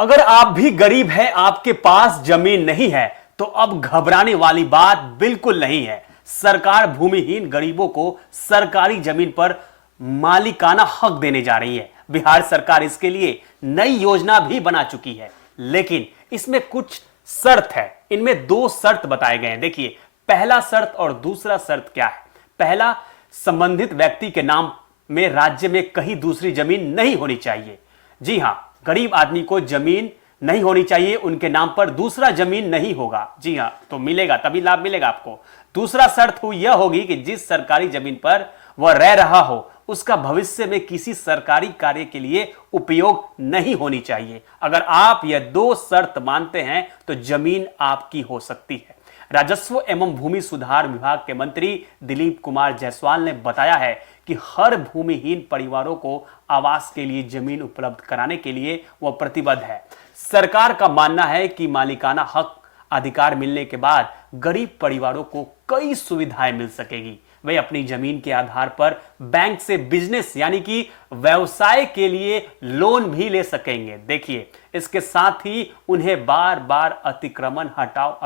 अगर आप भी गरीब हैं, आपके पास जमीन नहीं है, तो अब घबराने वाली बात बिल्कुल नहीं है। सरकार भूमिहीन गरीबों को सरकारी जमीन पर मालिकाना हक देने जा रही है। बिहार सरकार इसके लिए नई योजना भी बना चुकी है, लेकिन इसमें कुछ शर्त है। इनमें दो शर्त बताए गए हैं। देखिए, पहला शर्त और दूसरा शर्त क्या है। पहला, संबंधित व्यक्ति के नाम में राज्य में कहीं दूसरी जमीन नहीं होनी चाहिए। जी हां, गरीब आदमी को जमीन नहीं होनी चाहिए, उनके नाम पर दूसरा जमीन नहीं होगा। जी हां, तो मिलेगा, तभी लाभ मिलेगा आपको। दूसरा शर्त यह होगी कि जिस सरकारी जमीन पर वह रह रहा हो, उसका भविष्य में किसी सरकारी कार्य के लिए उपयोग नहीं होनी चाहिए। अगर आप यह दो शर्त मानते हैं तो जमीन आपकी हो सकती है। राजस्व एवं भूमि सुधार विभाग के मंत्री दिलीप कुमार जायसवाल ने बताया है कि हर भूमिहीन परिवारों को आवास के लिए जमीन उपलब्ध कराने के लिए वह प्रतिबद्ध है। सरकार का मानना है कि मालिकाना हक अधिकार मिलने के बाद गरीब परिवारों को कई सुविधाएं मिल सकेगी। वे अपनी जमीन के आधार पर बैंक से बिजनेस यानी कि व्यवसाय के लिए लोन भी ले सकेंगे। देखिए, इसके साथ ही उन्हें बार बार अतिक्रमण हटाओ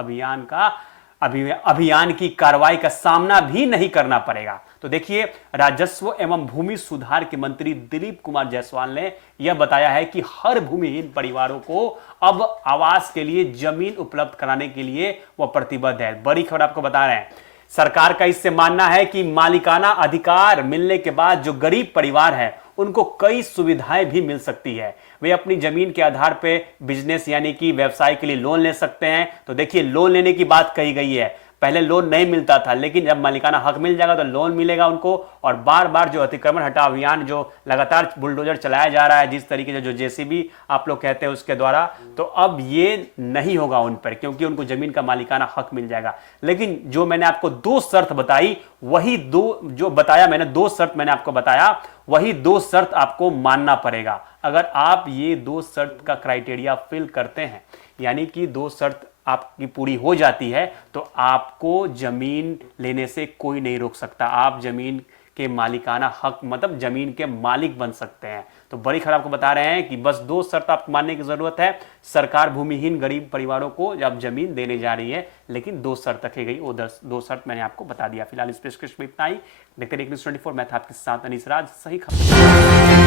अभियान की कार्रवाई का सामना भी नहीं करना पड़ेगा। तो देखिए, राजस्व एवं भूमि सुधार के मंत्री दिलीप कुमार जायसवाल ने यह बताया है कि हर भूमिहीन परिवारों को अब आवास के लिए जमीन उपलब्ध कराने के लिए वह प्रतिबद्ध है। बड़ी खबर आपको बता रहे हैं। सरकार का इससे मानना है कि मालिकाना अधिकार मिलने के बाद जो गरीब परिवार है, उनको कई सुविधाएं भी मिल सकती है। वे अपनी जमीन के आधार पे बिजनेस यानी कि व्यवसाय के लिए लोन ले सकते हैं। तो देखिए, लोन लेने की बात कही गई है। पहले लोन नहीं मिलता था, लेकिन जब मालिकाना हक मिल जाएगा तो लोन मिलेगा उनको। और बार बार जो अतिक्रमण हटाओ अभियान जो लगातार बुलडोजर चलाया जा रहा है, जिस तरीके से जो जेसीबी आप लोग कहते हैं उसके द्वारा, तो अब ये नहीं होगा उन पर, क्योंकि उनको जमीन का मालिकाना हक मिल जाएगा। लेकिन जो मैंने आपको दो शर्त बताई, वही दो जो बताया मैंने, दो शर्त मैंने आपको बताया, वही दो शर्त आपको मानना पड़ेगा। अगर आप ये दो शर्त का क्राइटेरिया फिल करते हैं, यानी कि दो शर्त आपकी पूरी हो जाती है, तो आपको जमीन लेने से कोई नहीं रोक सकता। आप जमीन के मालिकाना हक मतलब जमीन के मालिक बन सकते हैं। तो बड़ी खबर आपको बता रहे हैं कि बस दो शर्त आपको मानने की जरूरत है। सरकार भूमिहीन गरीब परिवारों को जब जमीन देने जा रही है, लेकिन दो शर्त रखी गई। वो दो शर्त मैंने आपको बता दिया। फिलहाल इस पेशकश में इतना ही। देखते रहिए न्यूज़ 24। मैं था आपके साथ अनीस राज। सही खबर।